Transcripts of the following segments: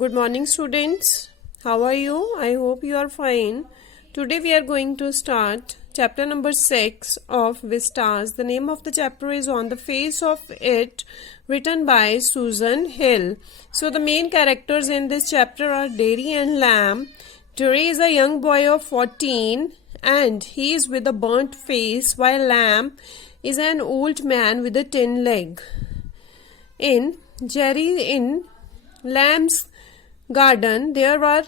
Good morning, students. How are you? I hope you are fine. Today we are going to start chapter number 6 of Vistas. The name of the chapter is On the Face of It, written by Susan Hill. So the main characters in this chapter are Derry and Lamb. Derry is a young boy of 14 and he is with a burnt face, while Lamb is an old man with a tin leg. In Lamb's garden there are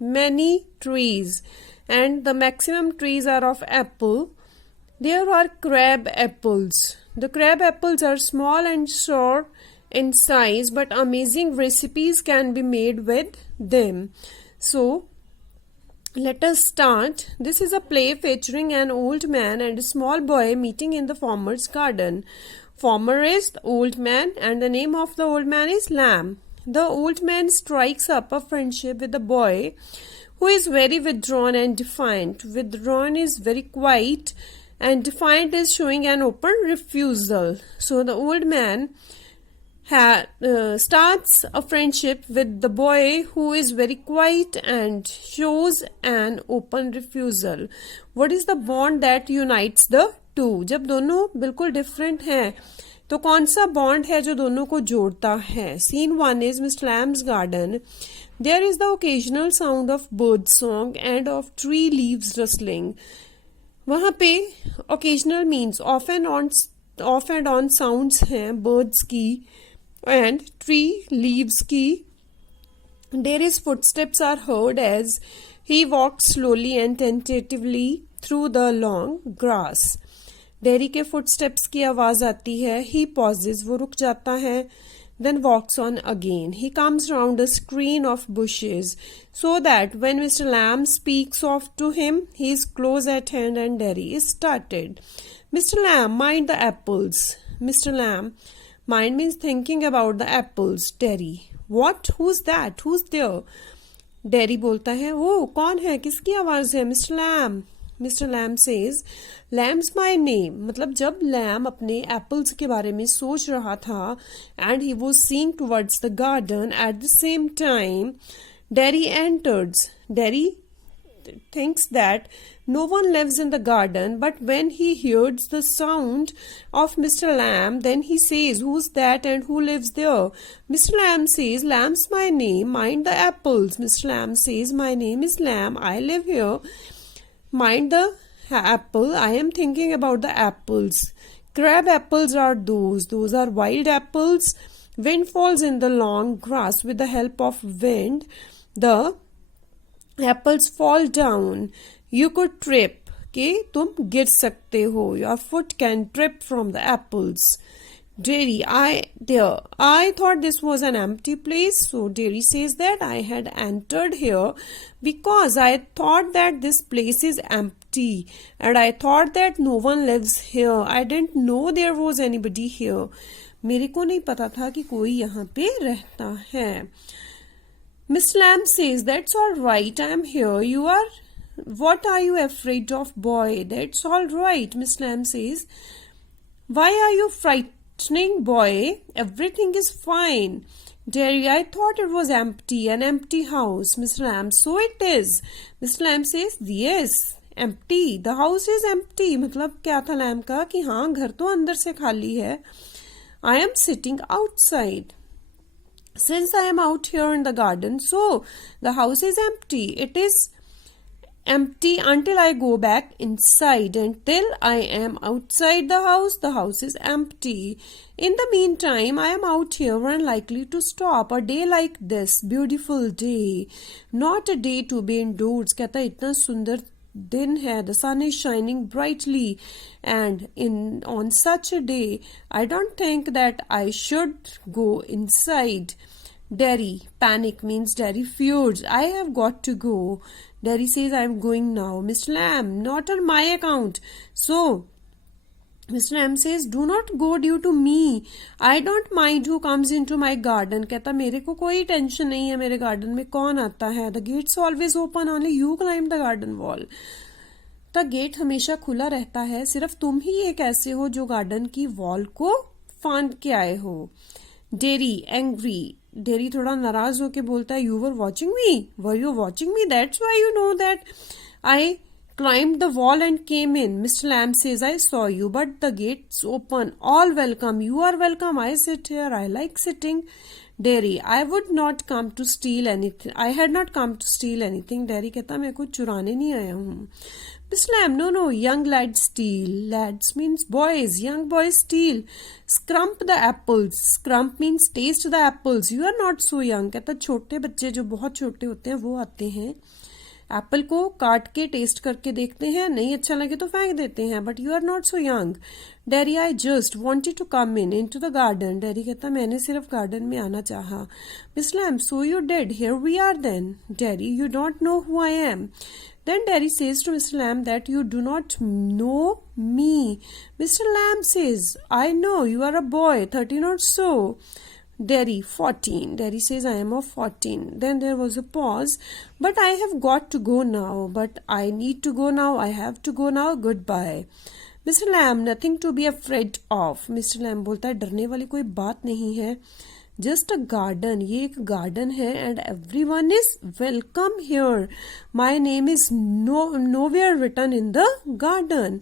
many trees and the maximum trees are of apple. There are crab apples. The crab apples are small and sour in size, but amazing recipes can be made with them. So let us start. This is a play featuring an old man and a small boy meeting in the farmer's garden. Farmer is the old man and the name of the old man is Lamb. The old man strikes up a friendship with the boy, who is very withdrawn and defiant. Withdrawn is very quiet and defiant is showing an open refusal. So the old man starts a friendship with the boy who is very quiet and shows an open refusal. What is the bond that unites the two? जब दोनों बिल्कुल different हैं तो कौन सा bond है जो दोनों को जोड़ता है? Scene 1 is Mr. Lamb's garden. There is the occasional sound of bird song and of tree leaves rustling. वहाँ पे occasional means off and on sounds हैं birds की and tree leaves की. Derry's footsteps are heard as he walks slowly and tentatively through the long grass. Dairy के footsteps की आवाज आती है. ही पॉजेज, वो रुक जाता है. Then walks on again. He comes round a screen of bushes so that when mister Lamb speaks of to him he is close at hand and Derry is started. Mister Lamb, mind the apples. Mister Lamb, mind means thinking about the apples. Derry, what, who is that, who is there? Derry बोलता है, वो कौन है, किसकी आवाज है? Mister Lamb. Mister Lamb says, Lamb's my name. मतलब जब लैम्ब अपने एप्पल्स के बारे में सोच रहा था and he was seeing towards the garden at the same time dairy enters. Dairy thinks that no one lives in the garden, but when he hears the sound of Mr. Lamb, then he says, who's that and who lives there? Mr. Lamb says, Lamb's my name, mind the apples. Mr. Lamb says, my name is Lamb, I live here. Mind the apple, I am thinking about the apples. Crab apples are those are wild apples. Wind falls in the long grass. With the help of wind, the apples fall down. You could trip. Okay, तुम गिर सकते हो. Your foot can trip from the apples. Derry, I thought this was an empty place. So Derry says that I had entered here because I thought that this place is empty and I thought that no one lives here. I didn't know there was anybody here. मेरे को नहीं पता था कि कोई यहाँ पे रहता है. Miss Lamb says, that's all right, I am here. What are you afraid of, boy? That's all right. Miss Lamb says, why are you frightening, boy? Everything is fine. Derry, I thought it was empty, an empty house. Miss Lamb, so it is. Miss Lamb says, yes, empty. The house is empty. मतलब क्या था lamb का कि हाँ घर तो अंदर से खाली है. I am sitting outside. Since I am out here in the garden, so the house is empty. It is empty until I go back inside. Until I am outside the house is empty. In the meantime, I am out here unlikely to stop. A day like this, beautiful day, not a day to be indoors. कहता इतना सुंदर दिन है. The sun is shining brightly and on such a day, I don't think that I should go inside. Derry, panic means Derry fears. I have got to go. Derry says, I am going now. Mr. Lamb, not on my account. So, Mr. Lamb says, do not go due to me. I don't mind who comes into my garden. कहता मेरे को कोई tension नहीं है मेरे garden में कौन आता है. The gates always open, only you climb the garden wall. The gate हमेशा खुला रहता है. सिर्फ तुम ही एक ऐसे हो जो गार्डन की वॉल को फांद के आए हो. Derry, angry. डेरी थोड़ा नाराज होके बोलता है, you were watching me, were you watching me, that's why you know that I climbed the wall and came in. Mr. Lamb says, I saw you, but the gate's open. All welcome. You are welcome. I sit here. I like sitting. Derry, I would not come to steal anything. I had not come to steal anything. Derry कहता मैं कुछ चुराने नहीं आया हूँ. Mr. Lamb, no, young lads steal. Lads means boys. Young boys steal. Scrump the apples. Scrump means taste the apples. You are not so young. कहता छोटे बच्चे जो बहुत छोटे होते हैं वो आते हैं, एप्पल को काट के टेस्ट करके देखते हैं, नहीं अच्छा लगे तो फेंक देते हैं, but you are not so young. Derry, I just wanted to come in to the garden. Derry कहता मैंने सिर्फ गार्डन में आना चाहा. Miss Lam, so you dead, here we are then. Derry, you don't know who I am. Then Derry says to Mr. Lamb that you do not know me. Mr. Lamb says, I know, you are a boy, 13 or so. Derry, 14. Derry says, I am of 14. Then there was a pause. But I have got to go now. But I need to go now. I have to go now. Goodbye. Mr. Lamb, nothing to be afraid of. Mr. Lamb बोलता है डरने वाली कोई बात नहीं है. Just a garden. ये एक garden है and everyone is welcome here. My name is nowhere written in the garden.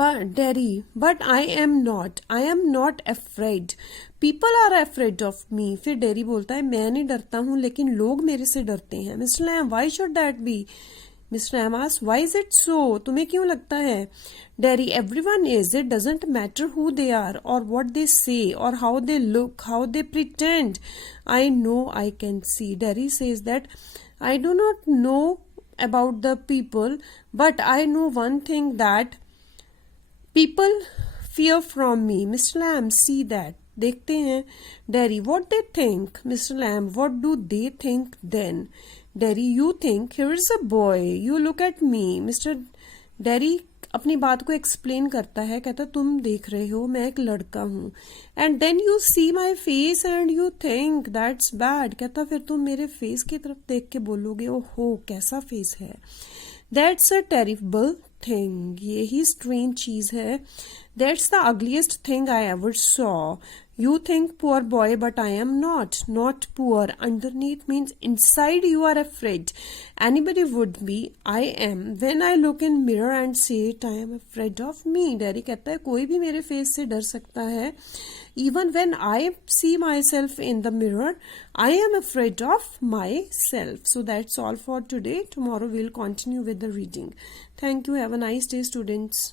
But Derry, but I am not afraid. People are afraid of me. फिर डेरी बोलता है मैं नहीं डरता हूँ लेकिन लोग मेरे से डरते हैं. Mister Lam, why should that be? Mister Lam asks, why is it so? तुम्हें क्यों लगता है? Derry, everyone is. It doesn't matter who they are or what they say or how they look, how they pretend. I know, I can see. Derry says that I do not know about the people, but I know one thing, that people fear from me. Mr. Lamb, see that. देखते हैं. Derry, what they think. Mr. Lamb, what do they think then? Derry, you think here is a boy. You look at me. Mr. Derry अपनी बात को explain करता है, कहता तुम देख रहे हो मैं एक लड़का हूँ. And then you see my face and you think that's bad. कहता फिर तुम मेरे फेस की तरफ देख के बोलोगे ओहो कैसा फेस है. That's a terrible thing. ये ही स्ट्रेंज चीज है. That's the ugliest thing I ever saw. You think poor boy, but I am not poor. Underneath means inside you are afraid. Anybody would be. I am. When I look in mirror and say it, I am afraid of me. Derry कहता है कोई भी मेरे face से डर सकता है. Even when I see myself in the mirror, I am afraid of myself. So that's all for today. Tomorrow we'll continue with the reading. Thank you. Have a nice day, students.